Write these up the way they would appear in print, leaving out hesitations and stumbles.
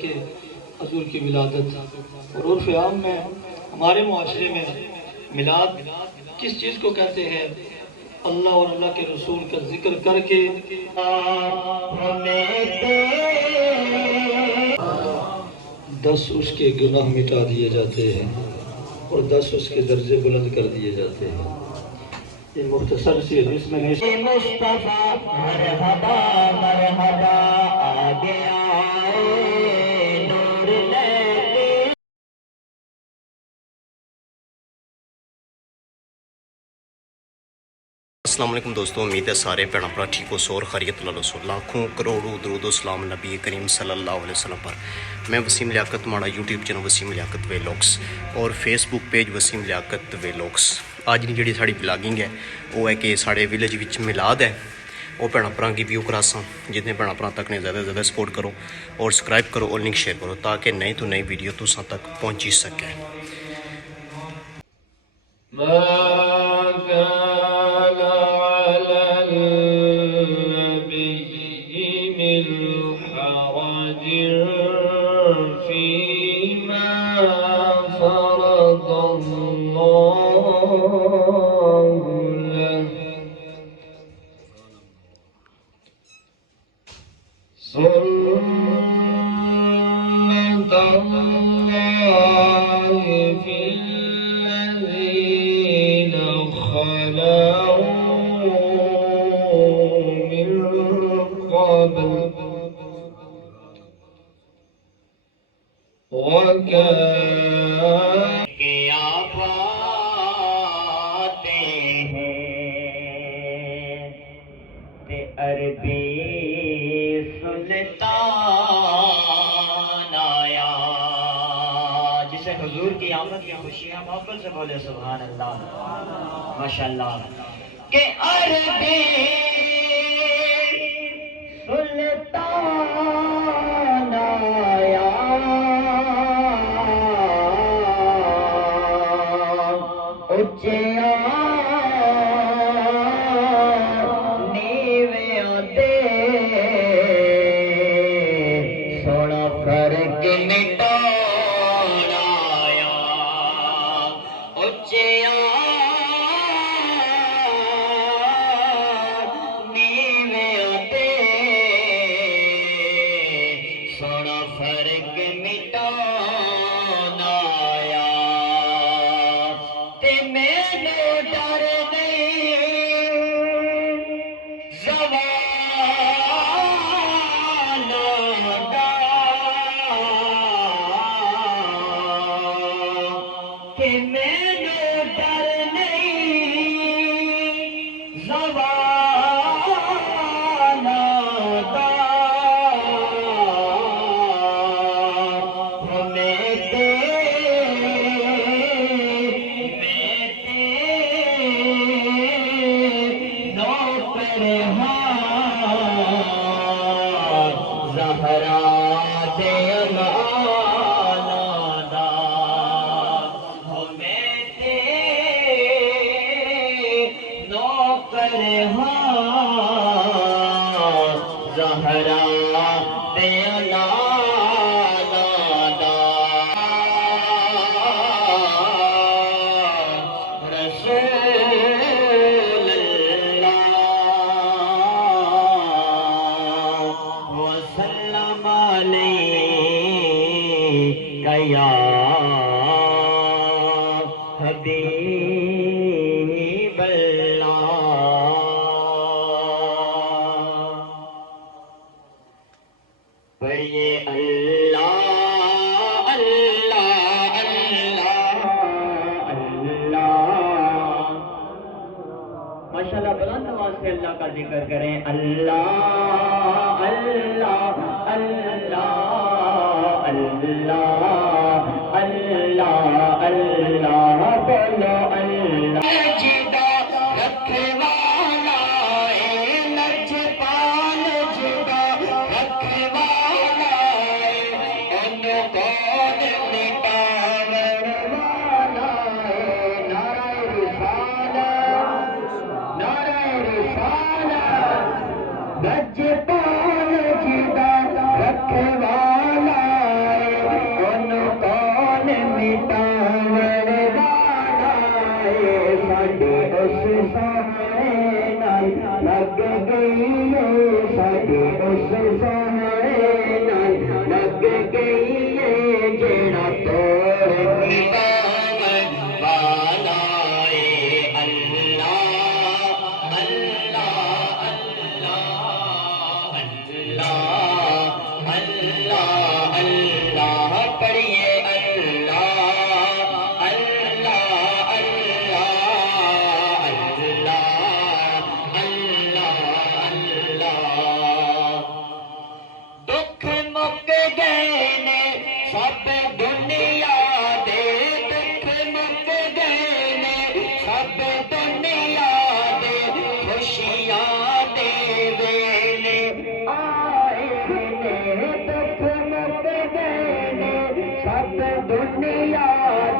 کہ حضور کی ولادت اور عرف عام میں ہمارے معاشرے میں میلاد کس چیز کو کہتے ہیں؟ اللہ اور اللہ کے رسول کا ذکر کر کے 10 اس کے گناہ مٹا دیے جاتے ہیں اور 10 اس کے درجے بلند کر دیے جاتے ہیں۔ یہ مختصر سی حدیث میں نے مصطفیٰ مرحبا مرحبا آ گیا نور لے کے۔ السلام علیکم دوستو، امید ہے سارے بھੈਣਾਂ ਭਰਾ ٹھیک ہو سو اور خیریت اللہ رسول لاکھوں کروڑوں درود و سلام نبی کریم صلی اللہ علیہ وسلم پر۔ میں وسیم لیاقت، ہمارا یوٹیوب چینل وسیم لیاقت ویلوگس اور فیس بک پیج وسیم لیاقت ویلوگس۔ آج کی جڑی ساری بلاگنگ ہے وہ ہے کہ سارے ولیج وچ میلاد ہے، وہ بھੈਣਾਂ ਭਰਾ کی ویو کراساں جتنے بھੈਣਾں ਭਰਾ تک نے زیادہ سے زیادہ سپورٹ کرو اور سبسکرائب کرو اور لنک شیئر کرو تاکہ نئی تو نئی ویڈیو تساں تک پہنچی سکے۔ کیا باتیں ہیں تے عربی سلطان آیا، جسے حضور کی آمد کی خوشیاں محبت سے بولے سبحان اللہ ماشاءاللہ۔ کہ عربی سلطان آیا اچیا نیویاں دے سونا فرق مٹان آیا، اچیا نیویاں دے سونا فرق مٹان آیا۔ تے مینو ڈر نہیں زوال دا، تے مینو ڈر نہیں زوال دا، یا حبیب اللہ۔ پڑھیے اللہ اللہ اللہ اللہ، ماشاءاللہ بلند آواز سے اللہ کا ذکر کریں۔ اللہ اللہ اللہ اللہ اللہ اللہ بولو اللہ۔ جدا رکھے والا اے لجپال، جدا رکھے والا اے انو کون مٹاون والا اے۔ نعرہ رسالت نعرہ رسالت، لجپال جدا رکھے والا پڑھیے اللہ اللہ اللہ اللہ اللہ دکھ مک گئے نے سب دنیا دے دکھ مک گئے نے سب دنیا دے خوشیاں دے ویلے آئے نے دکھ مک گئے نے سب دنیا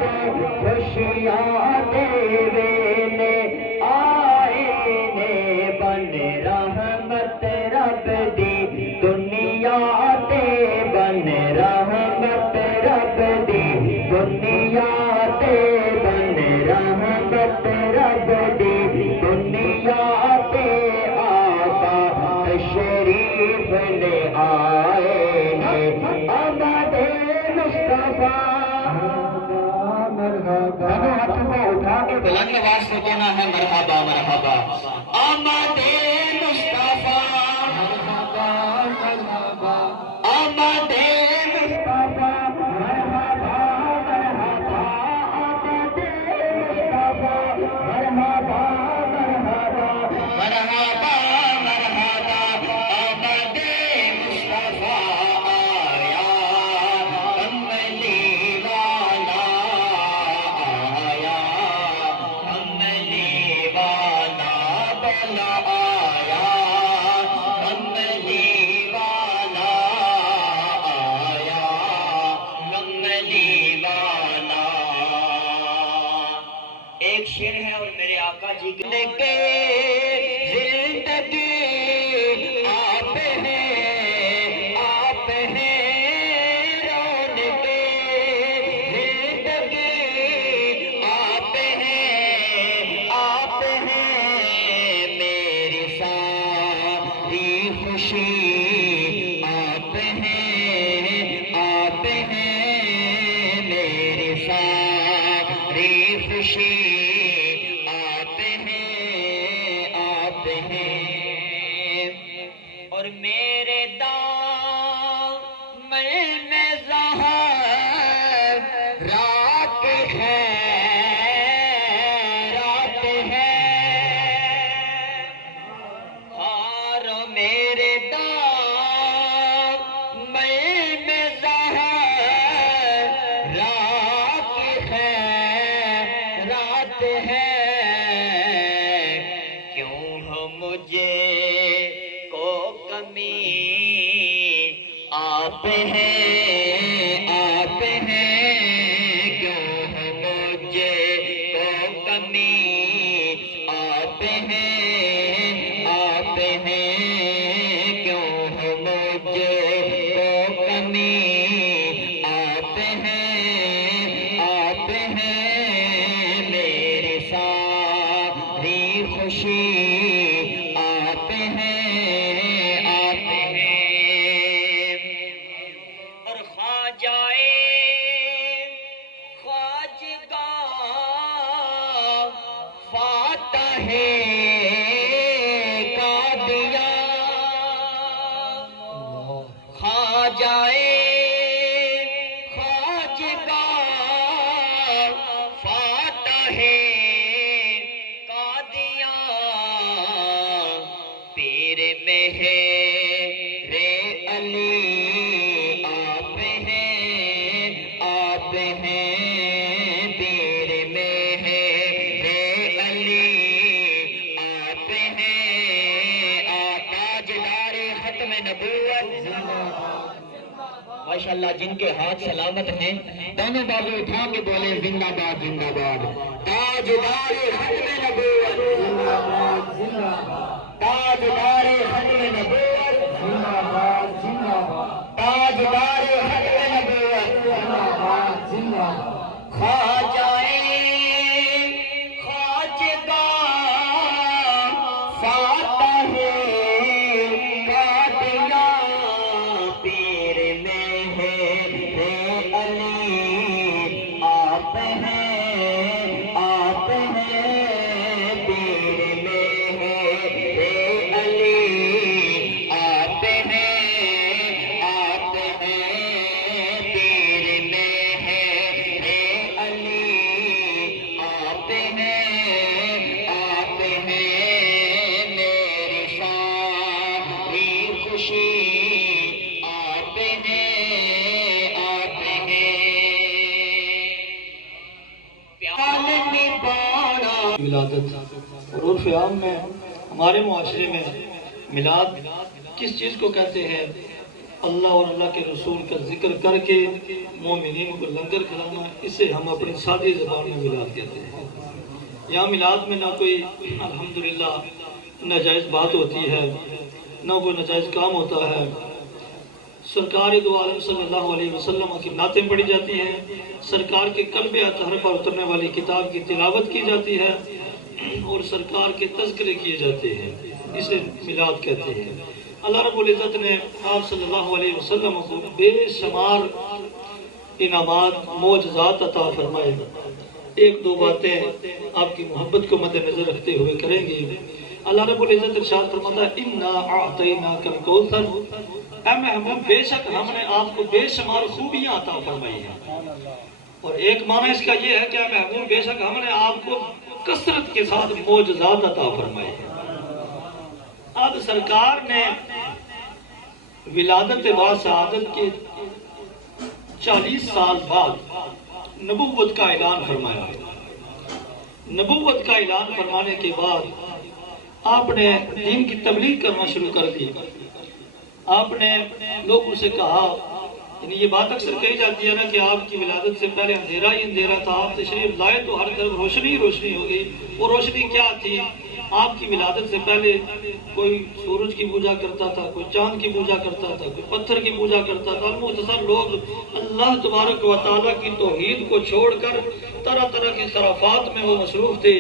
دے خوشیاں دے ویلے آئے نے بن رحمت رب دی دنیا تے بن رحمت رب دی دنیا تے بن رحمت رب دی دنیا تے آقا تشریف لے آئے ہیں آمد مصطفیٰ مرحبا ہاتھ کو اٹھا کے بلند آواز سے کہنا ہے مرحبا مرحبا آمد مصطفیٰ مرحبا مرحبا آمد مصطفیٰ مرحبا مرحبا آمد مصطفیٰ مرحبا مرحبا مرحبا مرحبا آمد مصطفیٰ آیا کملی والا آیا کملی والا بلا آیا کملی والا آیا کملی والا ایک شعر ہے اور میرے آقا جی کے زندگی آپ ہیں رونق زندگی آپ ہیں میری ساری خوشی آپ ہیں میری ساری خوشی آپ ہیں اور میرے دامن میں زہر رات ہے اور میرے دامن میں زہر رات ہے کیوں ہو مجھے کو کمی آپ ہیں کیوں ہو مجھے کو کمی آپ ہیں کیوں ہو مجھے کو کمی آپ ہیں میری ساری خوشی آپ ہیں اور خواجائے خواجگاہ فاتح خواجائے خواجگاہ فاتح قادیاں پیر مہر علی آپ ہیں پیر مہر علی آپ ہیں تاجدار ختم نبوت ماشاءاللہ جن کے ہاتھ سلامت ہیں دونوں بازو اٹھا کے بولے زندہ باد زندہ باد تاجدار ختم نبوت تاجدار ختم نبوت تاجدار ختم نبوت خواجائے خواجگاہ فاتح قادیاں پیر مہر علی آپ ہیں پیر مہر علی آپ ہیں ولادت اور عرف عام میں ہمارے معاشرے میں میلاد کس چیز کو کہتے ہیں؟ اللہ اور اللہ کے رسول کا ذکر کر کے مومنین کو لنگر کھلانا، اسے ہم اپنی سادی زبان میں میلاد کہتے ہیں۔ یہاں میلاد میں نہ کوئی الحمدللہ ناجائز بات ہوتی ہے، نہ کوئی ناجائز کام ہوتا ہے۔ سرکار دو عالم صلی اللہ علیہ وسلم کی نعتیں پڑھی جاتی ہیں، سرکار کے قلب اطہر پر اترنے والی کتاب کی تلاوت کی جاتی ہے اور سرکار کے تذکرے کیے جاتے ہیں، اسے میلاد کہتے ہیں۔ اللہ رب العزت نے آپ صلی اللہ علیہ وسلم کو بے شمار انعامات معجزات عطا فرمائے۔ ایک دو باتیں آپ کی محبت کو مد نظر رکھتے ہوئے کریں گے۔ اللہ رب العزت ارشاد فرماتا ہے اِنَّا أَعْطَيْنَاكَ الْكَوْثَرَ، اے محبوب بے شک ہم نے آپ کو بے شمار خوبیاں عطا فرمائی ہیں۔ اور ایک معنی اس کا یہ ہے کہ اے محبوب بے شک ہم نے آپ کو کثرت کے ساتھ معجزات عطا فرمائے ہیں۔ اب سرکار نے ولادت با سعادت کے 40 سال بعد نبوت کا اعلان فرمایا۔ نبوت کا اعلان فرمانے کے بعد آپ نے دین کی تبلیغ کرنا شروع کر دی۔ آپ نے لوگوں سے کہا، یعنی یہ بات اکثر کہی جاتی ہے نا کہ آپ کی ولادت سے پہلے اندھیرا ہی اندھیرا تھا، آپ تشریف لائے تو ہر طرف روشنی ہی روشنی ہو گئی۔ وہ روشنی کیا تھی؟ آپ کی ولادت سے پہلے کوئی سورج کی پوجا کرتا تھا، کوئی چاند کی پوجا کرتا تھا، کوئی پتھر کی پوجا کرتا تھا۔ مختصر لوگ اللہ تبارک و تعالیٰ کی توحید کو چھوڑ کر طرح طرح کی خرافات میں وہ مصروف تھے۔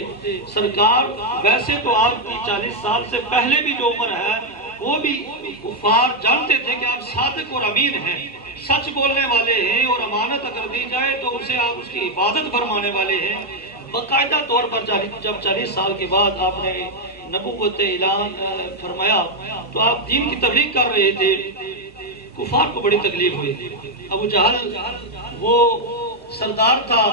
سرکار ویسے تو آپ کی 40 سال سے پہلے بھی جو عمر ہے وہ بھی کفار جانتے تھے کہ آپ صادق اور امین ہیں، سچ بولنے والے ہیں، اور امانت اگر دی جائے تو اسے آپ اس کی حفاظت فرمانے والے ہیں۔ باقاعدہ طور پر جب 40 سال کے بعد آپ نے نبوت اعلان فرمایا تو آپ دین کی تبلیغ کر رہے تھے۔ کفار کو بڑی تکلیف ہوئی تھی۔ ابو جہل وہ سردار تھا،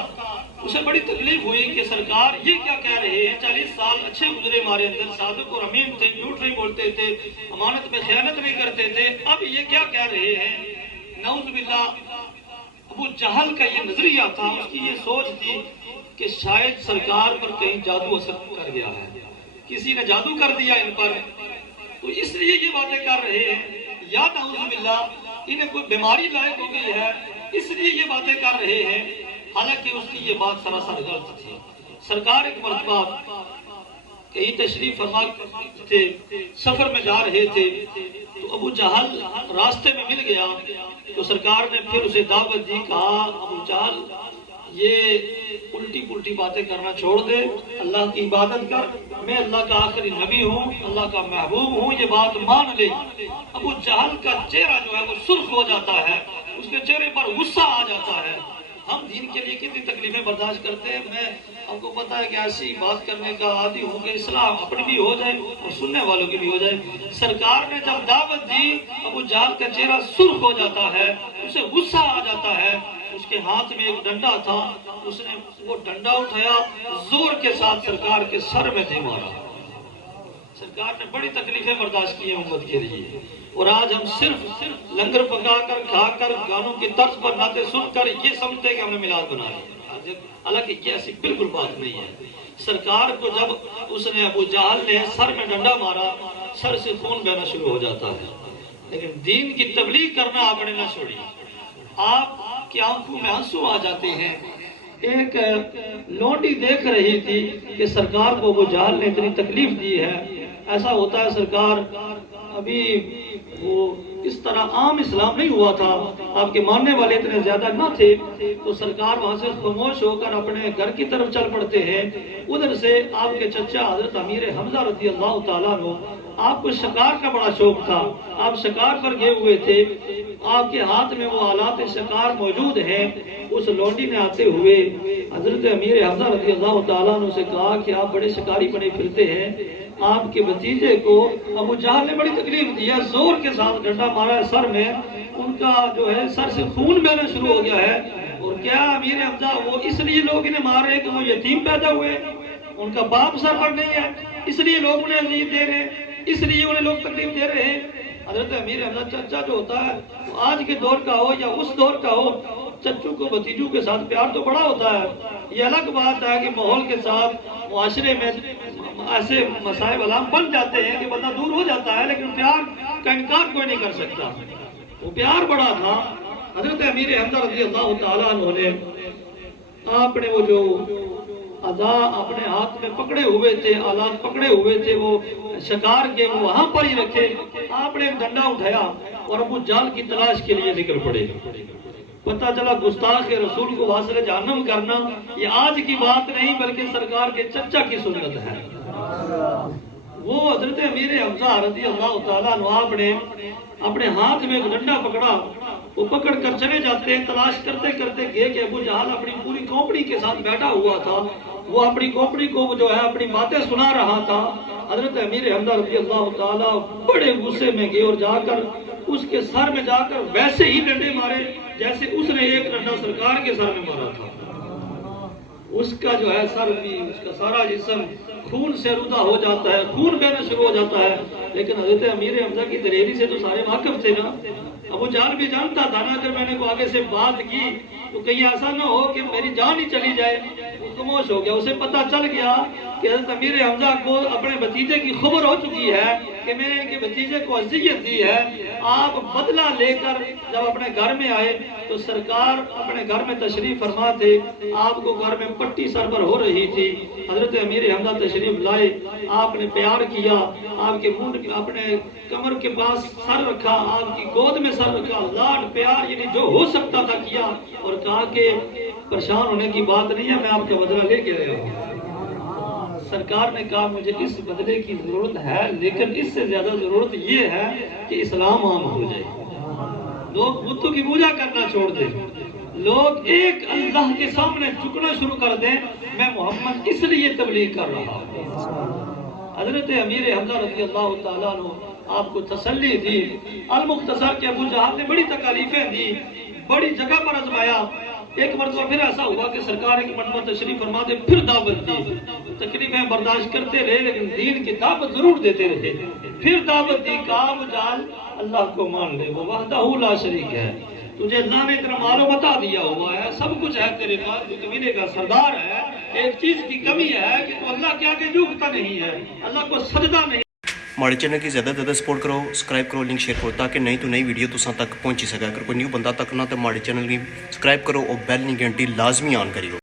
اسے بڑی تکلیف ہوئی کہ سرکار یہ کیا کہہ رہے ہیں؟ 40 سال اچھے گزرے ہمارے اندر، صادق اور امین تھے، جھوٹ نہیں بولتے تھے، امانت میں خیانت نہیں کرتے تھے، اب یہ کیا کہہ رہے ہیں؟ نعوذ باللہ ابو جہل کا یہ نظریہ تھا، اس کی یہ سوچ تھی کہ شاید سرکار پر کہیں جادو اثر کر گیا ہے، کسی نے جادو کر دیا ان پر، تو اس لیے یہ باتیں کر رہے ہیں، یا نعوذ باللہ انہیں کوئی بیماری لاحق ہو گئی ہے اس لیے یہ باتیں کر رہے ہیں۔ حالانکہ اس کی یہ بات سراسر غلط تھی۔ سرکار ایک مرتبہ کہیں تشریف فرما تھے، سفر میں جا رہے تھے، تو ابو جہل راستے میں مل گیا، تو سرکار نے پھر اسے دعوت دی، کہا ابو جہل یہ الٹی پلٹی باتیں کرنا چھوڑ دے، اللہ کی عبادت کر، میں اللہ کا آخری نبی ہوں، اللہ کا محبوب ہوں، یہ بات مان لے۔ ابو جہل کا چہرہ جو ہے وہ سرخ ہو جاتا ہے، اس کے چہرے پر غصہ آ جاتا ہے۔ ہم دین کے لیے کتنی تکلیفیں برداشت کرتے ہیں، میں ہم کو پتا ہے کہ ایسی بات کرنے کا عادی ہوں کہ اسلام اپنی بھی ہو جائے اور سننے والوں کی بھی ہو جائے۔ سرکار نے جب دعوت دی، ابو جہل کا چہرہ سرخ ہو جاتا ہے، اسے غصہ آ جاتا ہے، اس کے ہاتھ میں ایک ڈنڈا تھا، اس نے وہ ڈنڈا اٹھایا، زور کے ساتھ سرکار کے سر میں دے مارا۔ سرکار نے بڑی تکلیفیں برداشت کی ہیں امت کے لیے، اور آج ہم صرف لنگر پکا کر کھا کر گانوں کی طرز پر نعتیں سن کر یہ سمجھتے ہیں کہ ہم نے میلاد بنا لیا، حالانکہ یہ ایسی بالکل بات نہیں ہے۔ سرکار کو جب اس نے ابو جہل نے سر میں ڈنڈا مارا، سر سے خون بہنا شروع ہو جاتا ہے، لیکن دین کی تبلیغ کرنا آپ نے نہ چھوڑی۔ آپ کی آنکھوں میں آنسو آ جاتے ہیں۔ ایک لونڈی دیکھ رہی تھی کہ سرکار کو ابو جہل نے اتنی تکلیف دی ہے۔ ایسا ہوتا ہے سرکار ابھی وہ اس طرح عام اسلام نہیں ہوا تھا، آپ کے ماننے والے اتنے زیادہ نہ تھے، تو سرکار وہاں سے خاموش ہو کر اپنے گھر کی طرف چل پڑتے ہیں۔ ادھر سے آپ کے چچا حضرت امیر حمزہ رضی اللہ تعالیٰ عنہ، آپ کو شکار کا بڑا شوق تھا، آپ شکار پر گئے ہوئے تھے، آپ کے ہاتھ میں وہ آلات شکار موجود ہیں۔ اس لونڈی نے آتے ہوئے حضرت امیر حمزہ رضی اللہ تعالیٰ عنہ سے کہا کہ آپ بڑے شکاری بنے پھرتے ہیں، آپ کے بھتیجے کو ابو جہل نے بڑی تکلیف دی ہے، زور کے ساتھ ڈنڈا مارا ہے سر میں، ان کا جو ہے سر سے خون بہنا شروع ہو گیا ہے۔ اور کیا امیر حمزہ وہ اس لیے لوگ انہیں مار رہے ہیں کہ وہ یتیم پیدا ہوئے، ان کا باپ سر پر نہیں ہے، اس لیے لوگ انہیں اذیت دے رہے ہیں، اس لیے انہیں لوگ تکلیف دے رہے ہیں۔ حضرت امیر حمزہ چچا جو ہوتا ہے وہ آج کے دور کا ہو یا اس دور کا ہو، چچو کو بھتیجوں کے ساتھ پیار تو بڑا ہوتا ہے. یہ الگ بات ہے کہ ماحول کے ساتھ معاشرے میں ایسے مسائل علام بن جاتے ہیں کہ بندہ دور ہو جاتا ہے، لیکن پیار کا انکار کوئی نہیں کر سکتا. وہ پیار بڑا تھا. حضرت امیر حمزہ رضی اللہ تعالیٰ عنہ نے آپ نے وہ جو اعضاء اپنے ہاتھ میں پکڑے ہوئے تھے، آلات پکڑے ہوئے تھے وہ شکار کے، وہ وہاں پر ہی رکھے. آپ نے ایک ڈنڈا اٹھایا اور ابو جہل کی تلاش کے لیے نکل پڑے. پتہ چلا گستاخ رسول کو واصل جہنم کرنا یہ آج کی بات نہیں بلکہ سرکار کے چچا کی سنت ہے. وہ حضرت امیر حمزہ رضی اللہ تعالیٰ عنہ آپ نے اپنے ہاتھ میں ایک ڈنڈا پکڑا. وہ پکڑ کر چلے جاتے ہیں، تلاش کرتے کرتے گئے کہ ابو جہل اپنی پوری کھوپڑی کے ساتھ بیٹھا ہوا تھا. وہ اپنی کھوپڑی کو جو ہے اپنی باتیں سنا رہا تھا. حضرت امیر حمزہ رضی اللہ تعالیٰ بڑے غصے میں گئے اور جا کر اس کے سر میں جا کر ویسے ہی ڈنڈے مارے جیسے اس نے ایک ڈنڈا سرکار کے سر میں مارا تھا. اس کا جو ہے سر بھی، اس کا سارا جسم خون سے رودہ ہو جاتا ہے، خون بہنا شروع ہو جاتا ہے. لیکن حضرت امیر حمزہ کی دلیری سے تو سارے واقف تھے نا. ابو جہل بھی جانتا تھا نا اگر میں نے کو آگے سے بات کی تو کہیں ایسا نہ ہو کہ میری جان ہی چلی جائے. وہ خاموش ہو گیا. اسے پتہ چل گیا کہ حضرت امیر حمزہ کو اپنے بھتیجے کی خبر ہو چکی ہے کہ میں نے ان کے بھتیجے کو اذیت دی ہے. آپ بدلہ لے کر جب اپنے گھر میں آئے تو سرکار اپنے گھر میں تشریف فرما تھے. آپ کو گھر میں پٹی سر پر ہو رہی تھی. حضرت امیر حمزہ تشریف لائے. آپ نے پیار کیا، آپ کے منہ اپنے کمر کے پاس سر رکھا، آپ کی گود میں سر رکھا، لاڈ پیار یعنی جو ہو سکتا تھا کیا اور کہا کہ پریشان ہونے کی بات نہیں ہے، میں آپ کا بدلہ لے کے آیا ہوں. سرکار نے کہا مجھے اس بدلے کی ضرورت ہے لیکن اس سے زیادہ ضرورت یہ ہے کہ اسلام عام ہو جائے، لوگ بتوں کی پوجا کرنا چھوڑ دیں، لوگ ایک اللہ کے سامنے جھکنا شروع کر دیں. میں محمد اس لیے تبلیغ کر رہا ہوں. حضرت امیر حمزہ رضی اللہ تعالیٰ عنہ آپ کو تسلی دی. المختصر کہ ابو جہل نے بڑی تکالیفیں دی، بڑی جگہ پر آزمایا. ایک مرتبہ پھر ایسا ہوا کہ سرکار ایک مرتبہ تشریف فرما دے، پھر دعوت دی. تکلیفیں برداشت کرتے رہے لیکن دین کی دعوت ضرور دیتے رہے. پھر دعوت دی. کہا ابو جہل اللہ کو مان لے، وہ وحدہ لا شریک ہے. تجھے اللہ نے اتنا مال و متا دیا ہوا ہے، سب کچھ ہے تیرے پاس، تو قبیلے کا سردار ہے. ایک چیز کی کمی ہے کہ تو اللہ کے آگے جھکتا نہیں ہے، اللہ کو سجدہ نہیں. ہمارے چینل کی زیادہ زیادہ سپورٹ کرو، سبسکرائب کرو، لنک شیئر کرو تاکہ نئی تو نئی ویڈیو تساں تک پہنچی سکے. اگر کوئی نیو بندہ تک نہ تو ہمارے چینل کی سبسکرائب کرو اور بیل نہیں گھنٹی لازمی آن کریو.